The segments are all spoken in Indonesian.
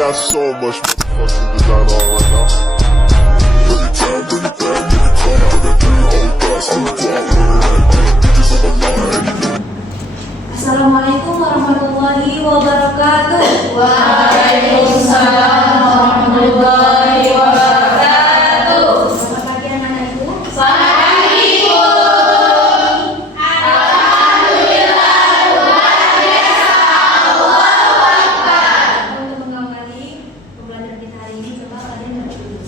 got so much motherfucking design on right now. Every time, bring it back, make it come out. Got 3 old thoughts, I'm the guap with it right now. Bitches on my line. Assalamualaikum warahmatullahi wabarakatuh. Waalaikumsalam warahmatullahi wabarakatuh. Selamat pagi anak-anak ibu. Selamat pagi ibu. Alhamdulillah luar biasa. Allahu Akbar. Untuk mengawali pembelajaran kita hari ini, coba kalian dapat dulu.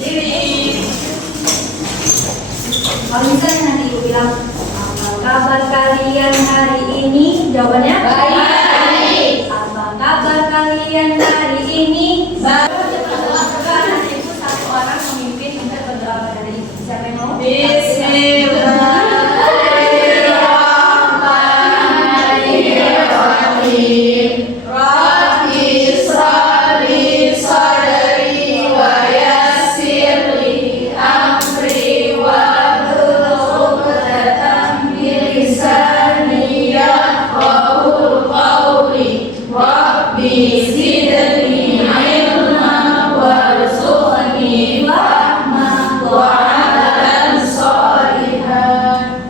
Ini. Kalau misalnya nanti ibu bilang, apa kabar kalian hari ini? Jawabannya Baik. Apa kabar kalian hari ini? Baik. Nanti ibu satu orang memimpin untuk berdoa pada hari ini. Siapa yang mau? Bismillahirrahmanirrahim. Rabbi shrahli sadri wa yassirli amri wahlul 'uqdatam min lisani yafqahul qawli. Rabbi zidni ilma warzuqni fahma wa 'amalan sholihan.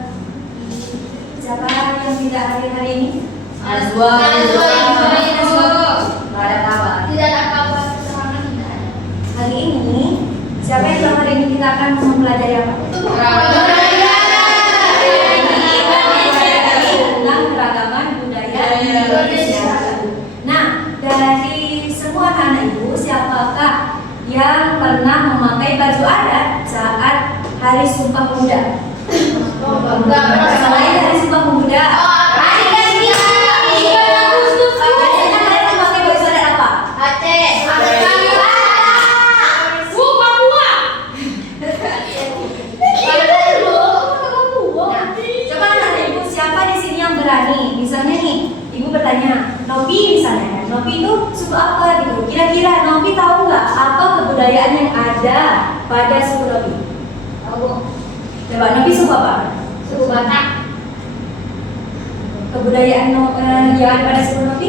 Siapa yang tidak hari ini? Najwa. Nggak ada kabar. Tidak ada kabar sama tidak ada. Hari ini, siapa yang tahu hari ini kita akan mempelajari apa? Tentang keragaman budaya Indonesia. Nah, dari semua anak ibu, siapakah yang pernah memakai baju adat saat Hari Sumpah Pemuda? Selain Hari Sumpah Pemuda, biasanya kalian memakai baju adat apa? Nah, coba anak ibu siapa di sini yang berani? Misalnya nih, ibu bertanya, Novi misalnya, Novi itu suku apa gitu? Kira-kira Novi tahu nggak apa kebudayaan yang ada pada suku Novi? Coba Novi suku apa? Suku Batak. Kebudayaan yang ada pada suku Novi?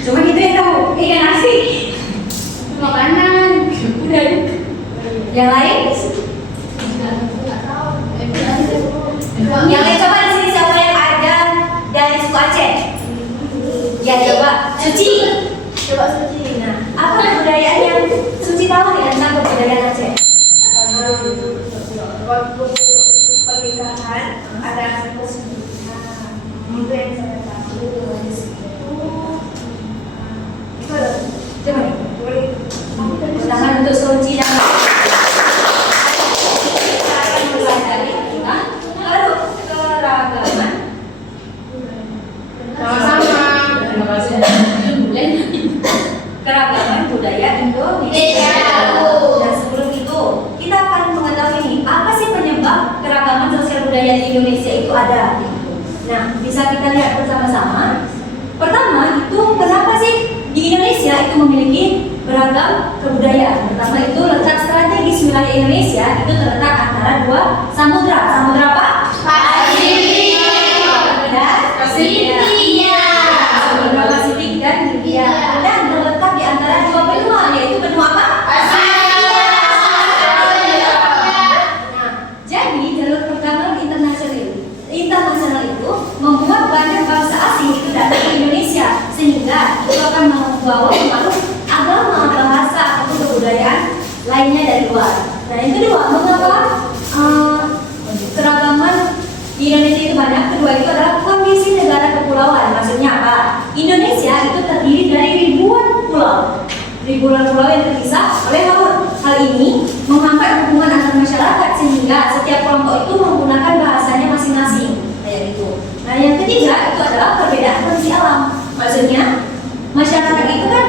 Cuma itu yang tahu. Ikan nasi. Makanan. Udah. Yang lain? Yang lain coba di sini siapa yang ada dari suku Aceh? Ya coba Suci. Coba Suci. Nah, apa kebudayaan yang Suci tahu nih tentang kebudayaan Aceh? Waktu pernikahan ada persembahan. Itu yang saya tahu dari situ. Coba. Boleh. Tangan untuk Suci dan kita akan mempelajari tentang keragaman. Sama-sama. Terima kasih. Keragaman budaya Indonesia. Dan sebelum itu, kita akan mengetahui nih, apa sih penyebab keragaman sosial budaya di Indonesia itu ada. Nah, bisa kita lihat bersama-sama. Pertama, itu kenapa sih di Indonesia itu memiliki beragam kebudayaan? Pertama itu letak strategis wilayah Indonesia itu terletak antara 2 samudra. Samudra apa? Pasifik Dan Pasifik. Samudra Pasifik dan Hindia. Dan terletak di antara 2 benua, yaitu benua apa? Nah, jadi jalur perdagangan internasional itu membuat banyak bangsa asing itu datang ke Indonesia, sehingga itu akan membawa pengaruh agama, bahasa atau kebudayaan lainnya dari luar. Nah, yang kedua, mengapa keragaman di Indonesia itu banyak? Kedua itu adalah kondisi negara kepulauan. Maksudnya apa? Indonesia itu terdiri dari ribuan pulau yang terpisah oleh laut. Hal ini menghambat hubungan antar masyarakat sehingga setiap kelompok itu menggunakan bahasanya masing-masing kayak gitu. Nah, yang ketiga itu adalah perbedaan kondisi alam. Maksudnya masyarakat itu kan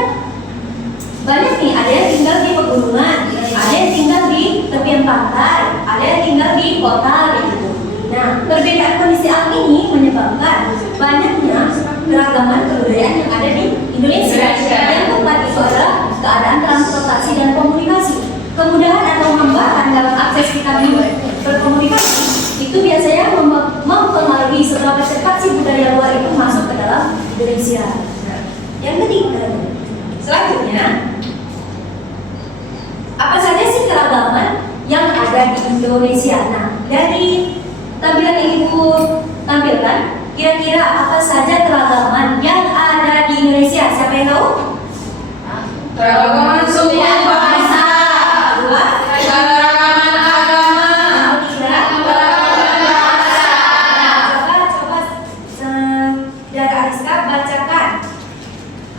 banyak nih, ada yang tinggal di pegunungan, ada yang tinggal di tepian pantai, ada yang tinggal di kota gitu. Nah, perbedaan kondisi alam ini menyebabkan banyaknya keragaman kebudayaan yang ada di Indonesia. Yang keempat itu adalah keadaan transportasi dan komunikasi. Kemudahan atau hambatan dalam akses kita berkomunikasi itu biasanya mempengaruhi seberapa cepat si budaya luar itu masuk ke dalam Indonesia. Nah, yang ketiga, Selanjutnya, apa saja sih keragaman yang ada di Indonesia? Nah, dari tampilan yang Ibu tampilkan, kira-kira apa saja keragaman yang ada di Indonesia? Siapa yang tahu? Keragaman suku bangsa. Dua. Keragaman agama. Tiga. Coba Saudara Ariska bacakan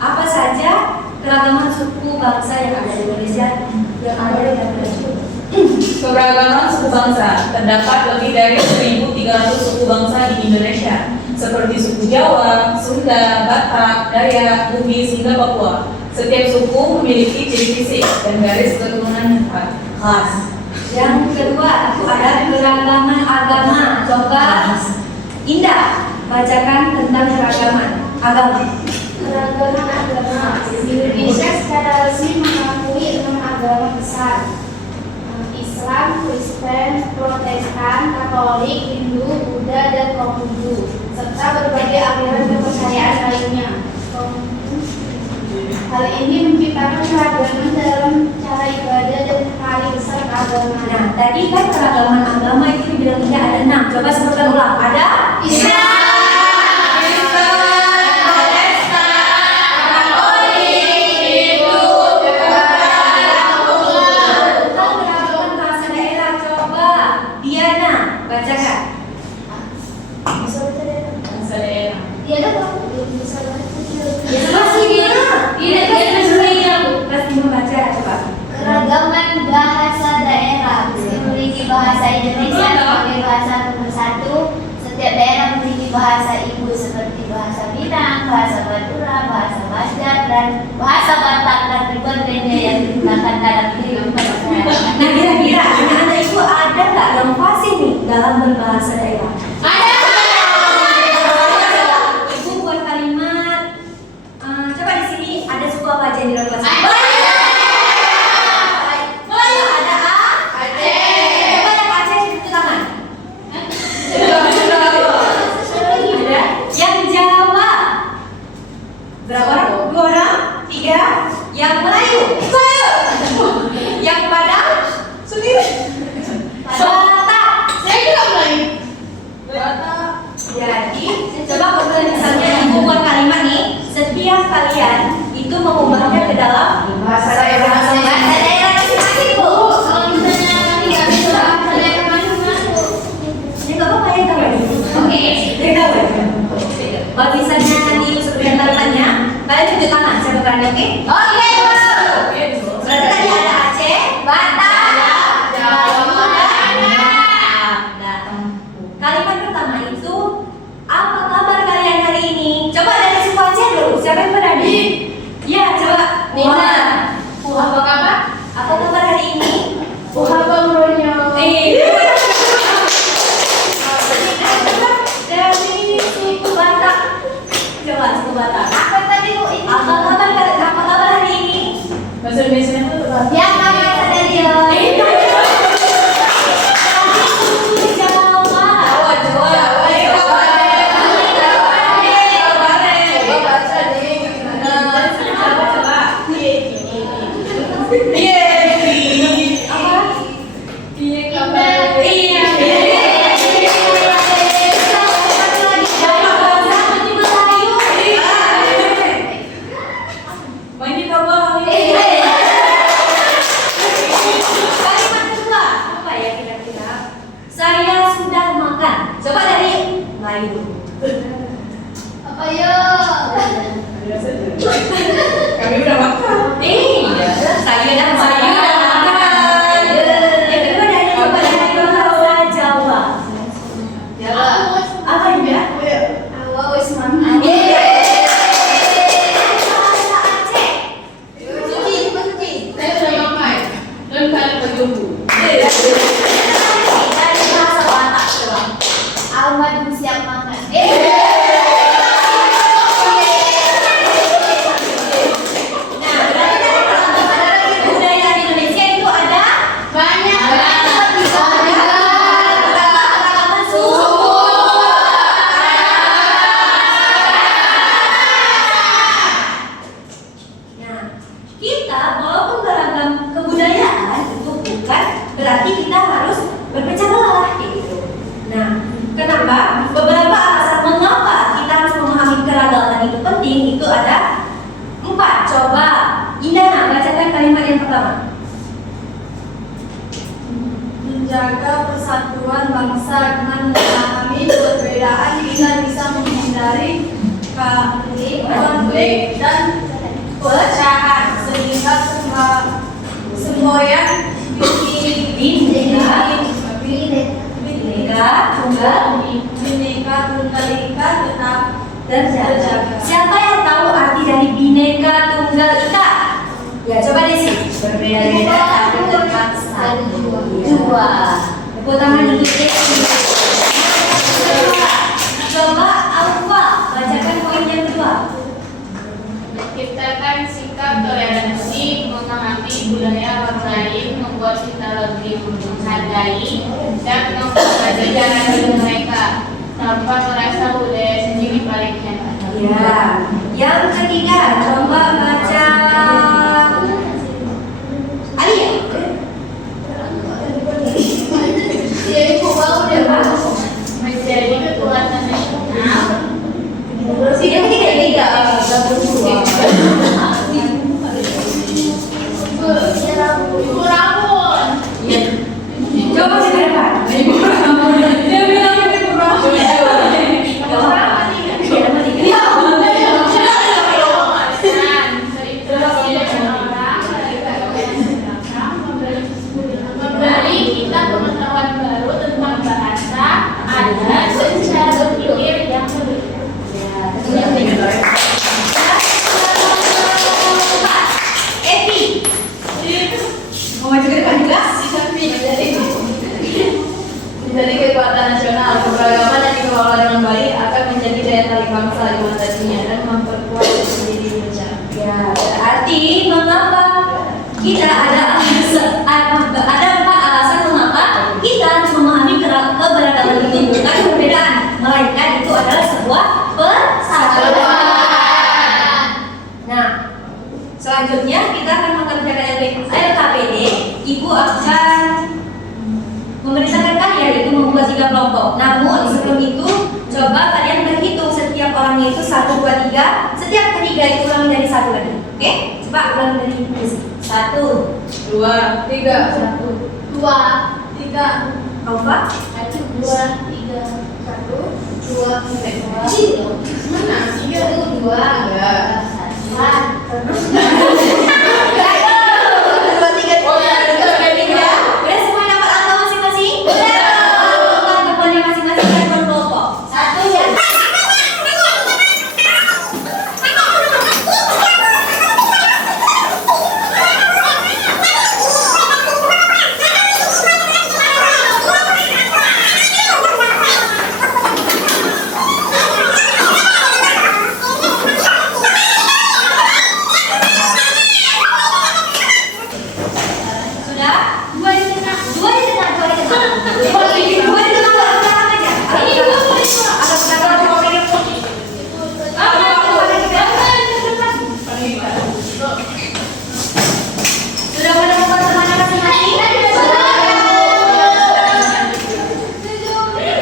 apa saja keragaman suku bangsa yang ada di Indonesia yang ada di Indonesia. Keberagaman suku bangsa. Terdapat lebih dari 1.300 suku bangsa di Indonesia, seperti suku Jawa, Sunda, Batak, Dayak, Bugis, hingga Papua. Setiap suku memiliki ciri fisik dan garis keturunan khas. Yang kedua, ada keragaman agama. Coba Indah bacakan tentang keragaman agama. Keragaman agama. Indonesia secara resmi mengakui 6 agama besar: Islam, Kristen, Protestan, Katolik, Hindu, Buddha, dan Konghucu, serta berbagai aliran kepercayaan lainnya. Hal ini menciptakan keragaman dalam cara ibadah dan hari besar keagamaan. Nah, tadi kan keragaman agama itu dibilang tidak ada 6. Coba sebutkan ulang. Ada Islam, tentang keragaman bahasa daerah. Coba Diana bacakan. bisa baca daerah. Bangsa daerah. Iya dong, aku belum bisa baca. Masih Diana. Pasti membaca. Coba. Keragaman bahasa daerah memiliki bahasa Indonesia sebagai bahasa nomor 1. Setiap daerah memiliki bahasa ibu seperti bahasa Minang, bahasa Madura, bahasa Banjar, dan bahasa Batak dan berbagai yang digunakan dalam kehidupan masyarakat. Nah, kira-kira anak-anak itu ada nggak yang fasih nih dalam berbahasa daerah? Ada. Ibu buat kalimat. Coba di sini ada suku apa aja yang di dalam kelas? Ada A. Coba yang Aceh itu tangan. Ada yang Jawa. Berapa orang? 2 orang? 3. Yang Melayu. Yang Padang. Batak. Jadi, coba kalau misalnya ibu buat kalimat nih, setiap kalian itu mengubahnya ke dalam bahasa daerah masing-masing, Bu. Kalau misalnya kami nggak bisa bahasa daerah masing-masing, Ini nggak apa-apa ya, tahu ya? oke. Dia tahu ya? Kalau misalnya nanti ibu sebutkan kalimatnya, kalian tunjuk tangan, saya bertanya, oke? Oke, Bu. Berarti tadi ada Aceh, Batak, Jawa, dan kalimat pertama itu, apa kabar kalian hari ini? Coba dari suku Aceh dulu, siapa yang berani? Ya, coba. Nina. Apa kabar? Apa kabar hari ini? Dari suku Batak. Coba suku Batak. Apa tadi, Bu? Ini. Apa kabar hari ini? Bahasa Indonesia itu terbatas. Yang kami sadari ya. Suku Jawa. Kalimat kedua, apa ya kira-kira? Saya sudah makan. Coba dari Melayu. Apa yo? Kami udah makan. Iya, saya udah makan. Yang kedua dari coba dari bahasa Jawa. Jawa. Apa ya? Awak wis makan. Bahasa Aceh. Saya sudah makan. Dan kalian berjumpa. Dari bahasa Batak coba. Almad siap makan. Nah, berarti dari budaya Indonesia itu ada Banyak. keragaman suku. persatuan bangsa. Dengan memahami perbedaan kita bisa menghindari konflik dan pecahan sehingga semboyan Bhinneka Tunggal Ika tetap terjaga. Siapa yang tahu arti dari Bhinneka Tunggal Ika? Ya coba Desi. Berbeda-beda tapi tetap satu. Dua. Tepuk tangan untuk Desi. Coba Alfa bacakan poin yang kedua. Menciptakan sikap toleransi, memahami budaya orang lain, membuat kita lebih menghargai dan mempelajari cara hidup mereka tanpa merasa budaya sendiri paling hebat. Ya. Yang ketiga, coba baca Alia. Menjadi kekuatan nasional. Yang ketiga, Ibu Rambun. coba ke depan. Dia bilang ini kurang. Memberi kita pengetahuan baru tentang bahasa, adat, dan cara berpikir yang berbeda. Epi, mau maju ke depan juga? Menjadi kekuatan nasional, keberagaman yang dikelola dengan baik akan menjadi daya tarik bangsa di masa dunia dan memperkuat diri Indonesia. Ya, berarti mengapa kita ada empat alasan mengapa kita harus memahami keberagaman itu bukan perbedaan, melainkan itu adalah sebuah persatuan. Nah, selanjutnya kita akan mengerjakan LKPD. Ibu akan memerintahkan kalian itu membuat 3 kelompok. Namun sebelum itu, coba kalian berhitung setiap orangnya itu 1, 2, 3. Setiap ketiga itu ulangi dari 1 lagi. Oke? Coba ulangi dari 1, 2, 3, 1. 2, 3, Alfa, 1, 2, 3, 1, 2, 3. Mana? 1, 2, 3. Udah semua dapat angka masing-masing? Bukan depannya masing-masing dan berkelompok. 1 ya. Sudah? 2 di tengah. 2 di tengah. 2 di tengah. 2 di tengah. Agak belakang aja. Agak sudah menemukan temannya masing-masing?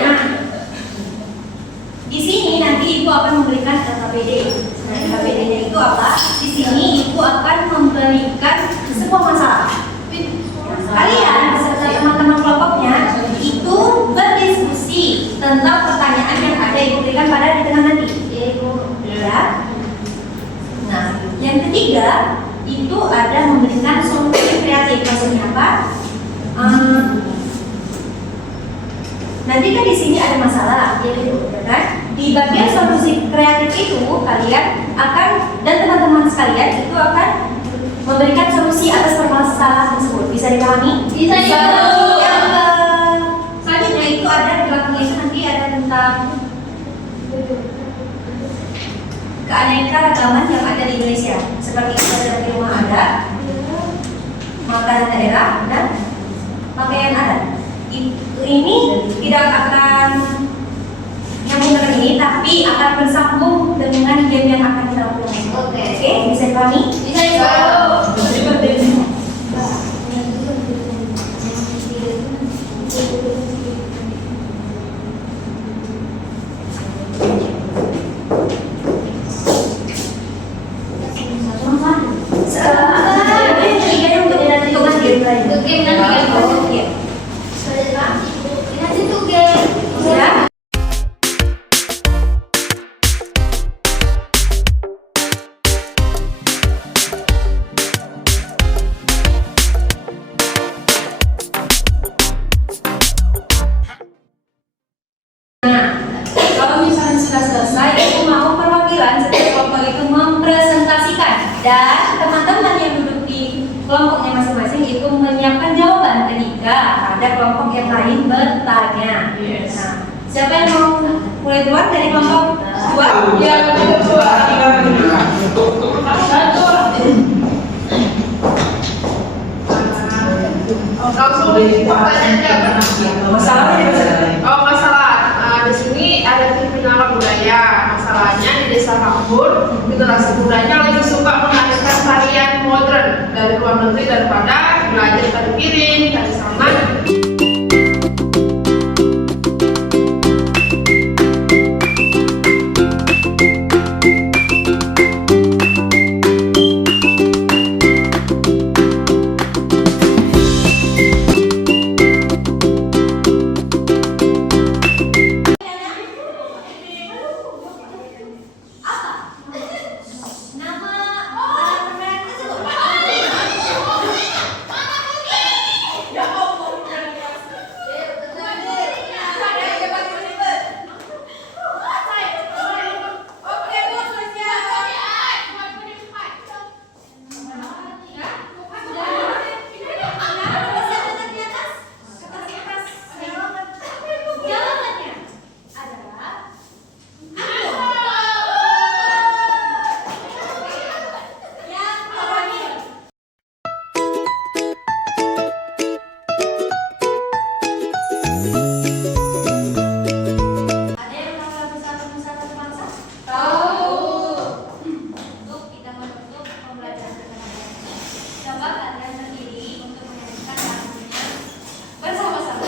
Nah, di sini nanti ibu akan memberikan LKPD. Nah, LKPD-nya itu apa? Di sini ibu akan memberikan sebuah masalah. Kalian beserta teman-teman kelompoknya itu berdiskusi tentang pertanyaan yang ada ibu berikan pada di tengah nanti. Ya. Nah, yang ketiga itu ada memberikan solusi kreatif. Maksudnya apa? Nanti kan di sini ada masalah, ya kan? Di bagian solusi kreatif itu kalian akan dan teman-teman sekalian itu akan memberikan solusi atas permasalahan tersebut. Bisa dipahami? Bisa dipahami. Yang selanjutnya itu ada di belakangnya itu nanti ada tentang keanekaragaman yang ada di Indonesia, seperti ibadah di rumah adat, makanan daerah, dan pakaian adat. Ini tidak akan nyambung dengan ini, tapi akan bersambung dengan game yang akan kita lakukan. Oke. Bisa dipahami? Bisa dipahami. Untuk game lain. Untuk game nanti kan. Oke. Ingat itu Dan teman-teman yang duduk di kelompoknya masing-masing itu menyiapkan jawaban ketika ada kelompok yang lain bertanya. Yes. Nah, siapa yang mau mulai duluan dari kelompok dua? Ya, kedua. Langsung pertanyaan Masalahnya di mana? Oh, masalah di sini ada tim penangkap budaya. Masalahnya di desa Kampur, generasi mudanya lagi suka menarikan tarian modern dari luar negeri daripada belajar tari piring, tari saman. Nama alat permainan tersebut. Jawabannya adalah yang terakhir. Ada yang tahu lagu Satu Bangsa? Untuk kita menutup pembelajaran kita hari ini, coba kalian berdiri untuk menyanyikan lagunya bersama-sama.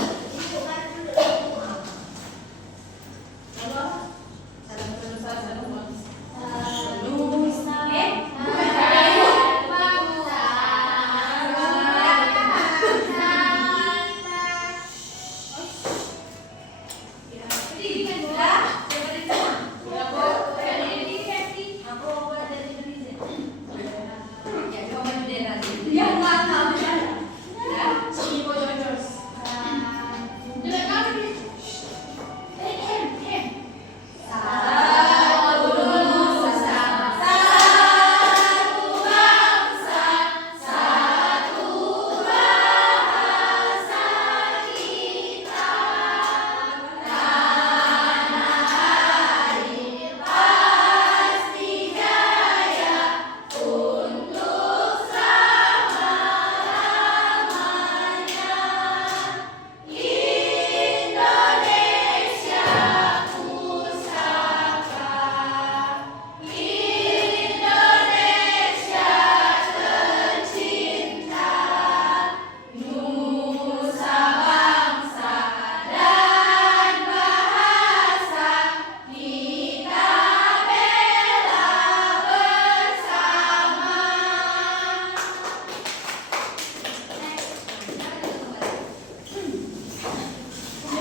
Yang mana?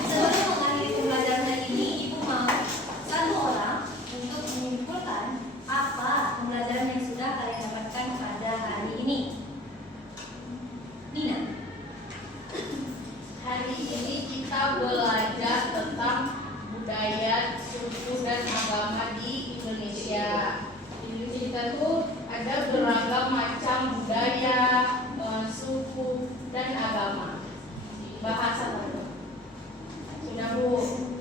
Sebelum mengakhiri pembelajaran hari ini, Ibu mau satu orang untuk menyimpulkan apa pembelajaran yang sudah kalian dapatkan pada hari ini. Nina. Hari ini kita belajar tentang budaya, suku, dan agama di Indonesia. Di Indonesia kita tuh ada beragam macam budaya, suku, dan agama. Bahasa baru. Sudah Bu.